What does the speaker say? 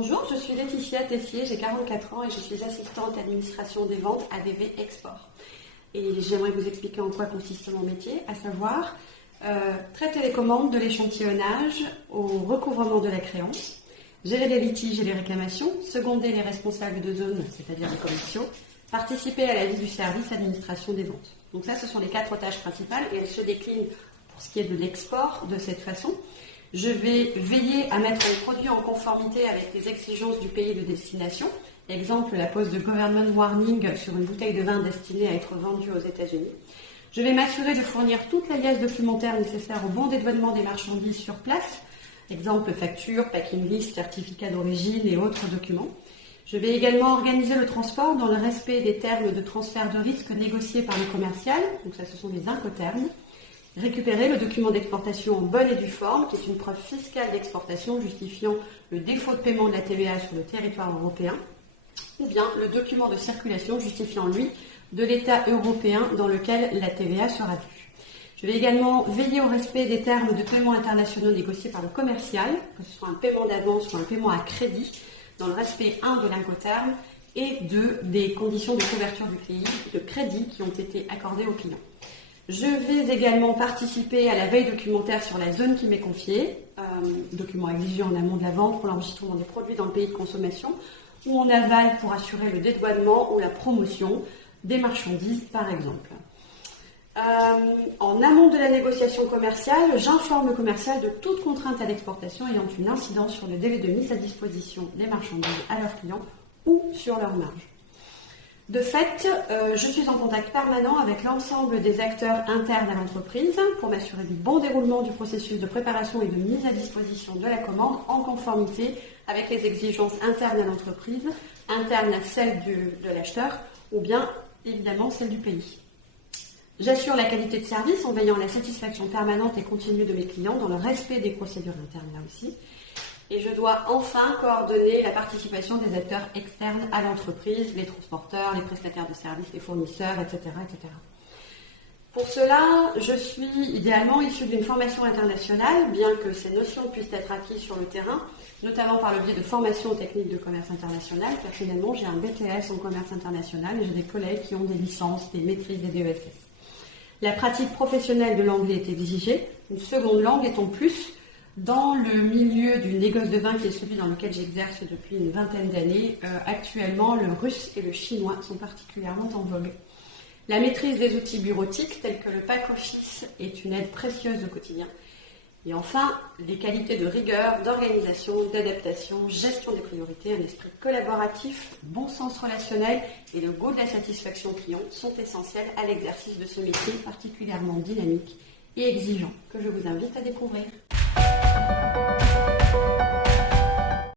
Bonjour, je suis Laetitia Tessier, j'ai 44 ans et je suis assistante administration des ventes ADV Export. Et j'aimerais vous expliquer en quoi consiste mon métier, à savoir traiter les commandes de l'échantillonnage au recouvrement de la créance, gérer les litiges et les réclamations, seconder les responsables de zone, c'est-à-dire les commerciaux, participer à la vie du service administration des ventes. Donc ça, ce sont les 4 tâches principales et elles se déclinent pour ce qui est de l'export de cette façon. Je vais veiller à mettre les produits en conformité avec les exigences du pays de destination. Exemple, la pose de Government Warning sur une bouteille de vin destinée à être vendue aux États-Unis. Je vais m'assurer de fournir toute la liasse documentaire nécessaire au bon dédouanement des marchandises sur place. Exemple, facture, packing list, certificat d'origine et autres documents. Je vais également organiser le transport dans le respect des termes de transfert de risque négociés par le commercial. Donc ça, ce sont les incoterms. Récupérer le document d'exportation en bonne et due forme, qui est une preuve fiscale d'exportation justifiant le défaut de paiement de la TVA sur le territoire européen, ou bien le document de circulation justifiant, lui, de l'État européen dans lequel la TVA sera due. Je vais également veiller au respect des termes de paiement internationaux négociés par le commercial, que ce soit un paiement d'avance ou un paiement à crédit, dans le respect 1 de l'incoterm et 2 des conditions de couverture de crédit qui ont été accordées aux clients. Je vais également participer à la veille documentaire sur la zone qui m'est confiée, documents exigés en amont de la vente pour l'enregistrement des produits dans le pays de consommation, ou en aval pour assurer le dédouanement ou la promotion des marchandises, par exemple. En amont de la négociation commerciale, j'informe le commercial de toute contrainte à l'exportation ayant une incidence sur le délai de mise à disposition des marchandises à leurs clients ou sur leur marge. De fait, je suis en contact permanent avec l'ensemble des acteurs internes à l'entreprise pour m'assurer du bon déroulement du processus de préparation et de mise à disposition de la commande en conformité avec les exigences internes à l'entreprise, internes à celles de l'acheteur ou bien évidemment celles du pays. J'assure la qualité de service en veillant à la satisfaction permanente et continue de mes clients dans le respect des procédures internes là aussi. Et je dois enfin coordonner la participation des acteurs externes à l'entreprise, les transporteurs, les prestataires de services, les fournisseurs, etc., etc. Pour cela, je suis idéalement issue d'une formation internationale, bien que ces notions puissent être acquises sur le terrain, notamment par le biais de formations aux techniques de commerce international. Personnellement, j'ai un BTS en commerce international et j'ai des collègues qui ont des licences, des maîtrises, des DESS. La pratique professionnelle de l'anglais est exigée, une seconde langue est en plus. Dans le milieu du négoce de vin, qui est celui dans lequel j'exerce depuis une vingtaine d'années, actuellement, le russe et le chinois sont particulièrement en vogue. La maîtrise des outils bureautiques, tels que le pack office, est une aide précieuse au quotidien. Et enfin, les qualités de rigueur, d'organisation, d'adaptation, gestion des priorités, un esprit collaboratif, bon sens relationnel et le goût de la satisfaction client sont essentiels à l'exercice de ce métier particulièrement dynamique et exigeant que je vous invite à découvrir.